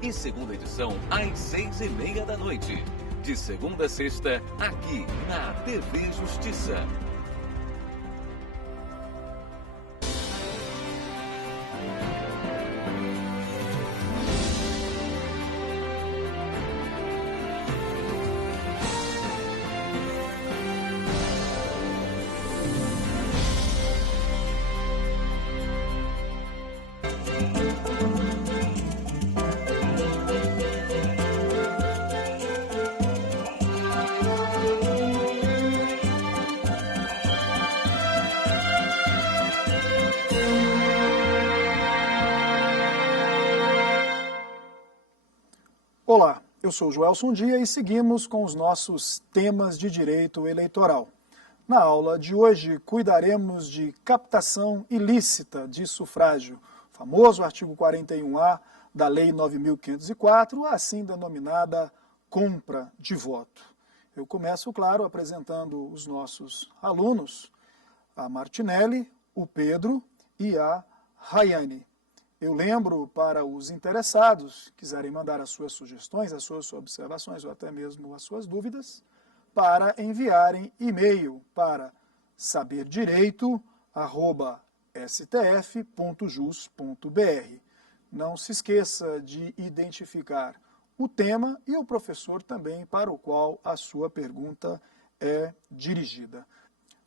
e segunda edição às 6:30 da noite. De segunda a sexta, aqui na TV Justiça. Olá, eu sou Joelson Dia e seguimos com os nossos temas de direito eleitoral. Na aula de hoje, cuidaremos de captação ilícita de sufrágio, o famoso artigo 41A da Lei 9.504, assim denominada compra de voto. Eu começo, claro, apresentando os nossos alunos, a Martinelli, o Pedro e a Rayane. Eu lembro para os interessados, quiserem mandar as suas sugestões, as suas observações ou até mesmo as suas dúvidas, para enviarem e-mail para saberdireito@stf.jus.br. Não se esqueça de identificar o tema e o professor também para o qual a sua pergunta é dirigida.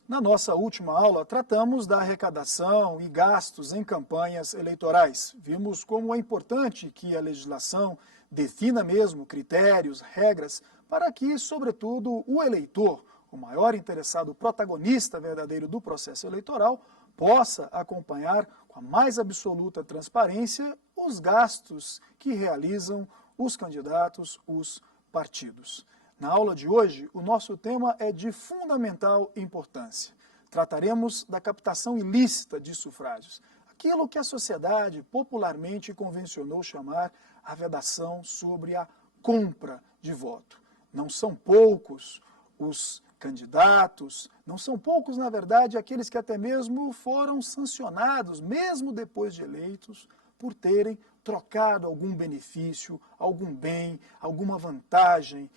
Na nossa última aula, tratamos da arrecadação e gastos em campanhas eleitorais. Vimos como é importante que a legislação defina mesmo critérios, regras, para que, sobretudo, o eleitor, o maior interessado, o protagonista verdadeiro do processo eleitoral, possa acompanhar com a mais absoluta transparência os gastos que realizam os candidatos, os partidos. Na aula de hoje, o nosso tema é de fundamental importância. Trataremos da captação ilícita de sufrágios, aquilo que a sociedade popularmente convencionou chamar a vedação sobre a compra de voto. Não são poucos os candidatos, não são poucos, na verdade, aqueles que até mesmo foram sancionados, mesmo depois de eleitos, por terem trocado algum benefício, algum bem, alguma vantagem,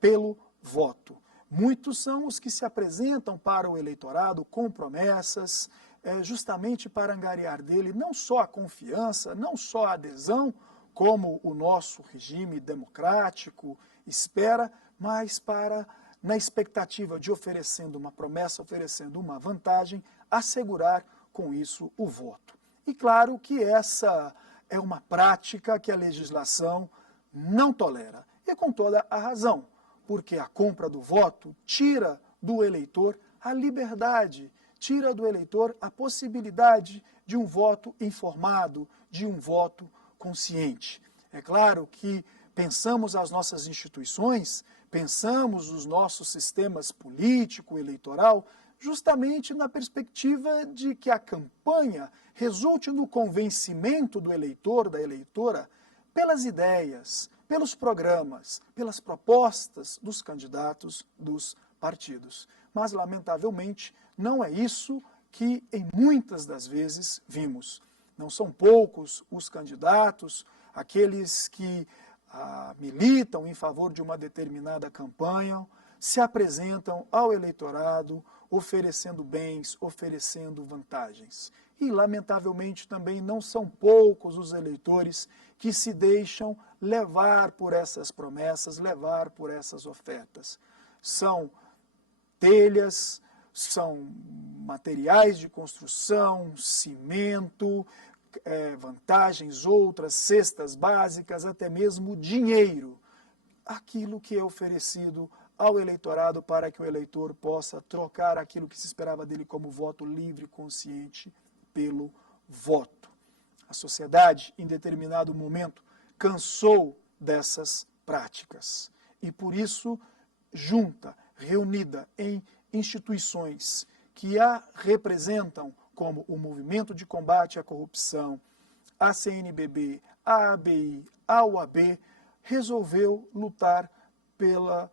pelo voto. Muitos são os que se apresentam para o eleitorado com promessas, justamente para angariar dele não só a confiança, não só a adesão, como o nosso regime democrático espera, mas para, na expectativa de oferecendo uma promessa, oferecendo uma vantagem, assegurar com isso o voto. E claro que essa é uma prática que a legislação não tolera. E com toda a razão, porque a compra do voto tira do eleitor a liberdade, tira do eleitor a possibilidade de um voto informado, de um voto consciente. É claro que pensamos as nossas instituições, pensamos os nossos sistemas político, eleitoral, justamente na perspectiva de que a campanha resulte no convencimento do eleitor, da eleitora, pelas ideias, pelos programas, pelas propostas dos candidatos dos partidos. Mas, lamentavelmente, não é isso que, em muitas das vezes, vimos. Não são poucos os candidatos, aqueles que militam em favor de uma determinada campanha, se apresentam ao eleitorado oferecendo bens, oferecendo vantagens. E, lamentavelmente, também não são poucos os eleitores que se deixam levar por essas promessas, levar por essas ofertas. São telhas, são materiais de construção, cimento, vantagens outras, cestas básicas, até mesmo dinheiro. Aquilo que é oferecido ao eleitorado para que o eleitor possa trocar aquilo que se esperava dele como voto livre, consciente, pelo voto. A sociedade, em determinado momento, cansou dessas práticas e, por isso, junta, reunida em instituições que a representam, como o Movimento de Combate à Corrupção, a CNBB, a ABI, a UAB, resolveu lutar pela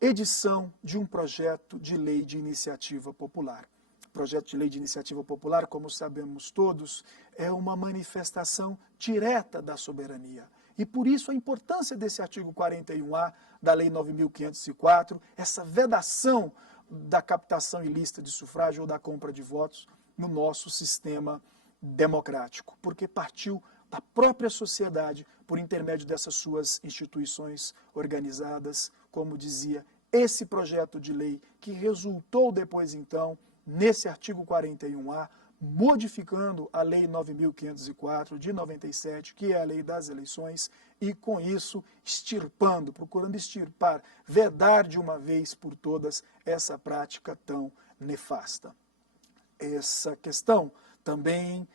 edição de um projeto de lei de iniciativa popular. O projeto de lei de iniciativa popular, como sabemos todos, é uma manifestação direta da soberania. E por isso a importância desse artigo 41A da Lei 9.504, essa vedação da captação ilícita de sufrágio ou da compra de votos no nosso sistema democrático, porque partiu da própria sociedade por intermédio dessas suas instituições organizadas, como dizia esse projeto de lei, que resultou depois então nesse artigo 41A, modificando a Lei 9.504 de 97, que é a Lei das Eleições, e com isso procurando extirpar, vedar de uma vez por todas essa prática tão nefasta. Essa questão também,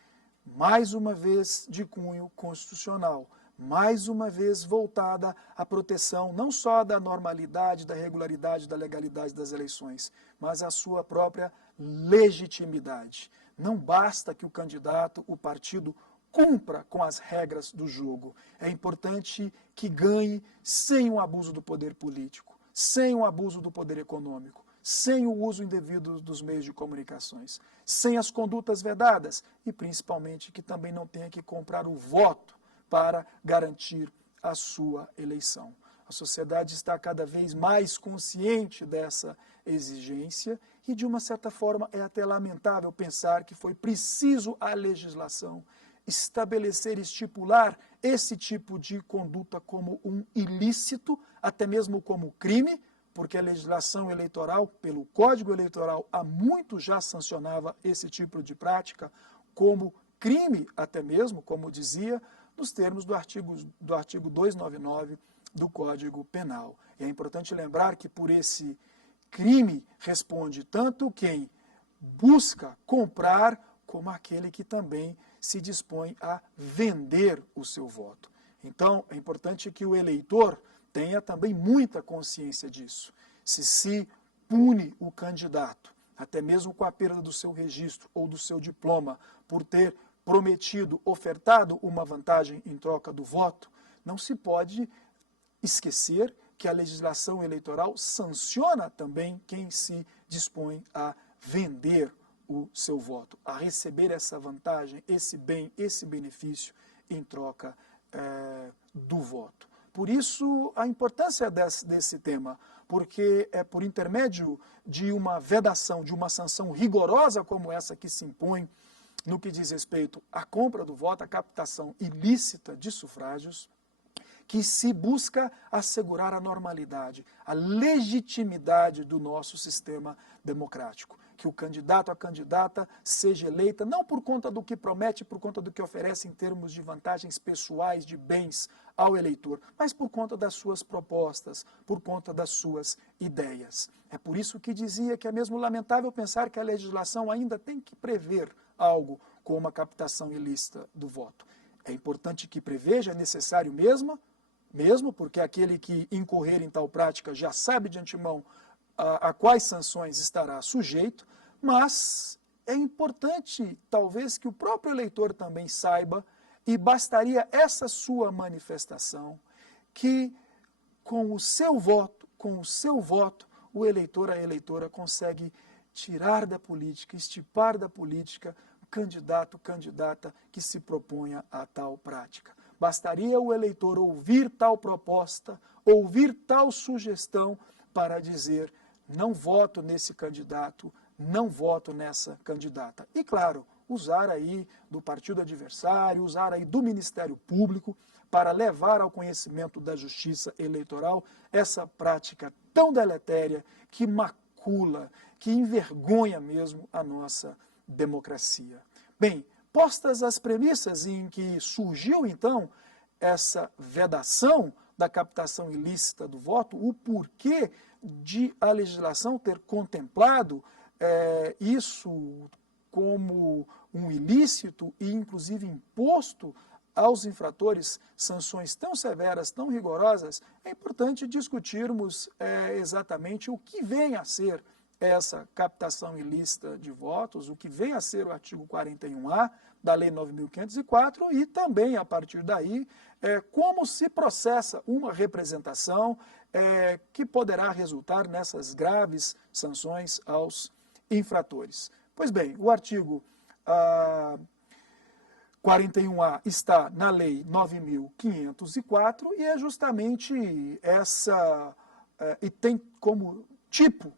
mais uma vez, de cunho constitucional, mais uma vez voltada à proteção não só da normalidade, da regularidade, da legalidade das eleições, mas à sua própria legitimidade. Não basta que o candidato, o partido, cumpra com as regras do jogo. É importante que ganhe sem o abuso do poder político, sem o abuso do poder econômico, sem o uso indevido dos meios de comunicações, sem as condutas vedadas e, principalmente, que também não tenha que comprar o voto para garantir a sua eleição. A sociedade está cada vez mais consciente dessa exigência e, de uma certa forma, é até lamentável pensar que foi preciso a legislação estabelecer, estipular esse tipo de conduta como um ilícito, até mesmo como crime, porque a legislação eleitoral, pelo Código Eleitoral, há muito já sancionava esse tipo de prática como crime, até mesmo, como dizia, nos termos do artigo 299 do Código Penal. E é importante lembrar que por esse crime responde tanto quem busca comprar, como aquele que também se dispõe a vender o seu voto. Então, é importante que o eleitor tenha também muita consciência disso. Se pune o candidato, até mesmo com a perda do seu registro ou do seu diploma, por ter prometido, ofertado uma vantagem em troca do voto, não se pode esquecer que a legislação eleitoral sanciona também quem se dispõe a vender o seu voto, a receber essa vantagem, esse bem, esse benefício em troca do voto. Por isso, a importância desse tema, porque é por intermédio de uma vedação, de uma sanção rigorosa como essa que se impõe no que diz respeito à compra do voto, à captação ilícita de sufrágios, que se busca assegurar a normalidade, a legitimidade do nosso sistema democrático. Que o candidato, a candidata seja eleita não por conta do que promete, por conta do que oferece em termos de vantagens pessoais, de bens ao eleitor, mas por conta das suas propostas, por conta das suas ideias. É por isso que dizia que é mesmo lamentável pensar que a legislação ainda tem que prever algo como a captação ilícita do voto. É importante que preveja, é necessário mesmo porque aquele que incorrer em tal prática já sabe de antemão a quais sanções estará sujeito, mas é importante, talvez, que o próprio eleitor também saiba, e bastaria essa sua manifestação, que com o seu voto, o eleitor, a eleitora consegue tirar da política, estipar da política o candidato, candidata que se proponha a tal prática. Bastaria o eleitor ouvir tal proposta, ouvir tal sugestão para dizer: não voto nesse candidato, não voto nessa candidata. E, claro, usar aí do partido adversário, usar aí do Ministério Público para levar ao conhecimento da Justiça Eleitoral essa prática tão deletéria que macula, que envergonha mesmo a nossa democracia. Bem, postas as premissas em que surgiu, então, essa vedação da captação ilícita do voto, o porquê de a legislação ter contemplado isso como um ilícito e, inclusive, imposto aos infratores sanções tão severas, tão rigorosas, é importante discutirmos exatamente o que vem a ser essa captação ilícita de votos, o que vem a ser o artigo 41A da Lei 9.504 e também, a partir daí, como se processa uma representação que poderá resultar nessas graves sanções aos infratores. Pois bem, o artigo 41A está na Lei 9.504 e é justamente essa, e tem como tipo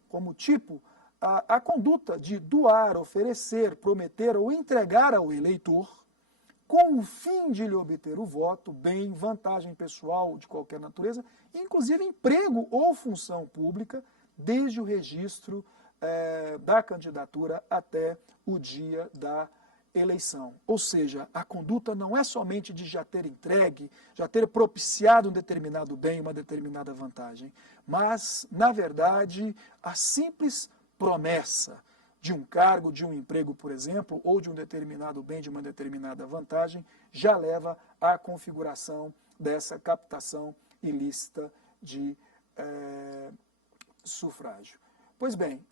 a conduta de doar, oferecer, prometer ou entregar ao eleitor, com o fim de lhe obter o voto, bem, vantagem pessoal de qualquer natureza, inclusive emprego ou função pública, desde o registro da candidatura até o dia da eleição. Ou seja, a conduta não é somente de já ter entregue, já ter propiciado um determinado bem, uma determinada vantagem, mas, na verdade, a simples promessa de um cargo, de um emprego, por exemplo, ou de um determinado bem, de uma determinada vantagem, já leva à configuração dessa captação ilícita de sufrágio. Pois bem,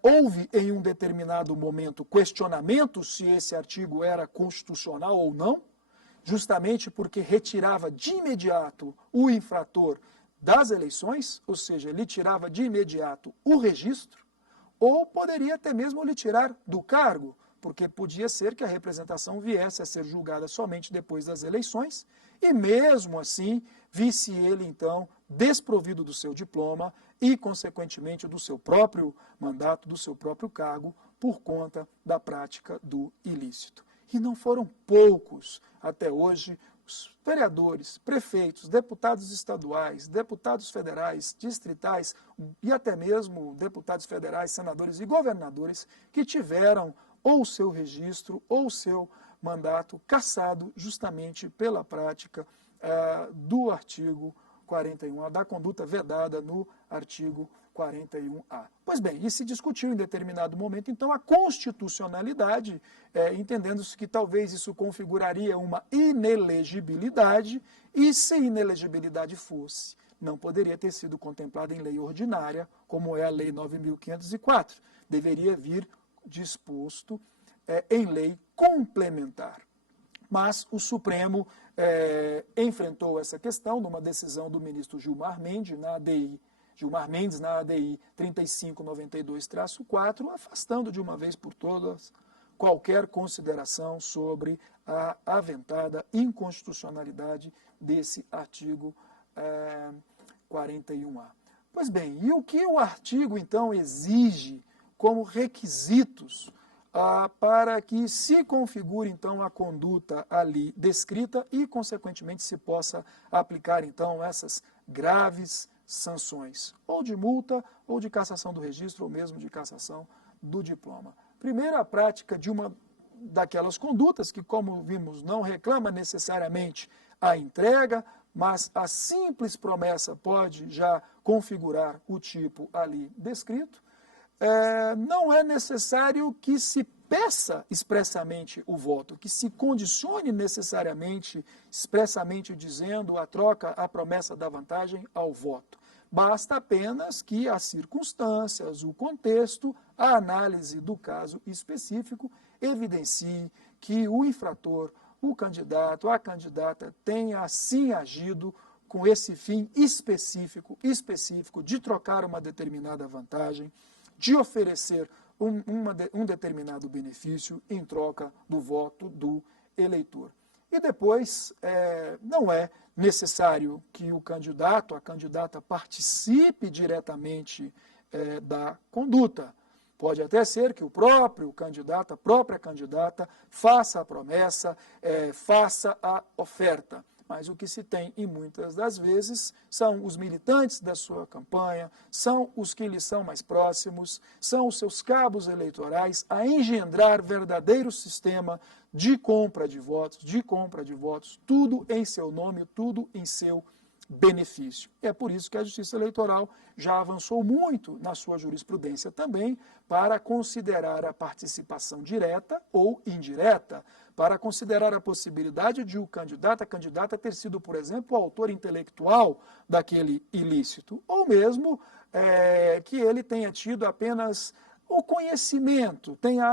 houve em um determinado momento questionamento se esse artigo era constitucional ou não, justamente porque retirava de imediato o infrator das eleições, ou seja, lhe tirava de imediato o registro, ou poderia até mesmo lhe tirar do cargo, porque podia ser que a representação viesse a ser julgada somente depois das eleições, e mesmo assim visse ele então desprovido do seu diploma e, consequentemente, do seu próprio mandato, do seu próprio cargo, por conta da prática do ilícito. E não foram poucos, até hoje, os vereadores, prefeitos, deputados estaduais, deputados federais, distritais e até mesmo deputados federais, senadores e governadores que tiveram ou o seu registro ou o seu mandato cassado justamente pela prática do artigo 41A, da conduta vedada no artigo 41A. Pois bem, e se discutiu em determinado momento, então, a constitucionalidade, entendendo-se que talvez isso configuraria uma inelegibilidade, e se inelegibilidade fosse, não poderia ter sido contemplada em lei ordinária, como é a Lei 9.504. Deveria vir disposto em lei complementar. Mas o Supremo enfrentou essa questão numa decisão do ministro Gilmar Mendes, na ADI 3592-4, afastando de uma vez por todas qualquer consideração sobre a aventada inconstitucionalidade desse artigo 41A. Pois bem, e o que o artigo, então, exige como requisitos para que se configure, então, a conduta ali descrita e, consequentemente, se possa aplicar, então, essas graves sanções, ou de multa, ou de cassação do registro, ou mesmo de cassação do diploma. Primeiro, a prática de uma daquelas condutas que, como vimos, não reclama necessariamente a entrega, mas a simples promessa pode já configurar o tipo ali descrito. Não é necessário que se peça expressamente o voto, que se condicione necessariamente, expressamente dizendo a troca, a promessa da vantagem ao voto. Basta apenas que as circunstâncias, o contexto, a análise do caso específico evidencie que o infrator, o candidato, a candidata tenha assim agido com esse fim específico de trocar uma determinada vantagem, de oferecer um determinado benefício em troca do voto do eleitor. E depois, não é necessário que o candidato, a candidata, participe diretamente da conduta. Pode até ser que o próprio candidato, a própria candidata, faça a promessa, faça a oferta. Mas o que se tem, e muitas das vezes, são os militantes da sua campanha, são os que lhe são mais próximos, são os seus cabos eleitorais a engendrar verdadeiro sistema de compra de votos, tudo em seu nome, tudo em seu benefício. É por isso que a Justiça Eleitoral já avançou muito na sua jurisprudência também para considerar a participação direta ou indireta, para considerar a possibilidade de o candidato, a candidata ter sido, por exemplo, o autor intelectual daquele ilícito, ou mesmo que ele tenha tido apenas o conhecimento, tenha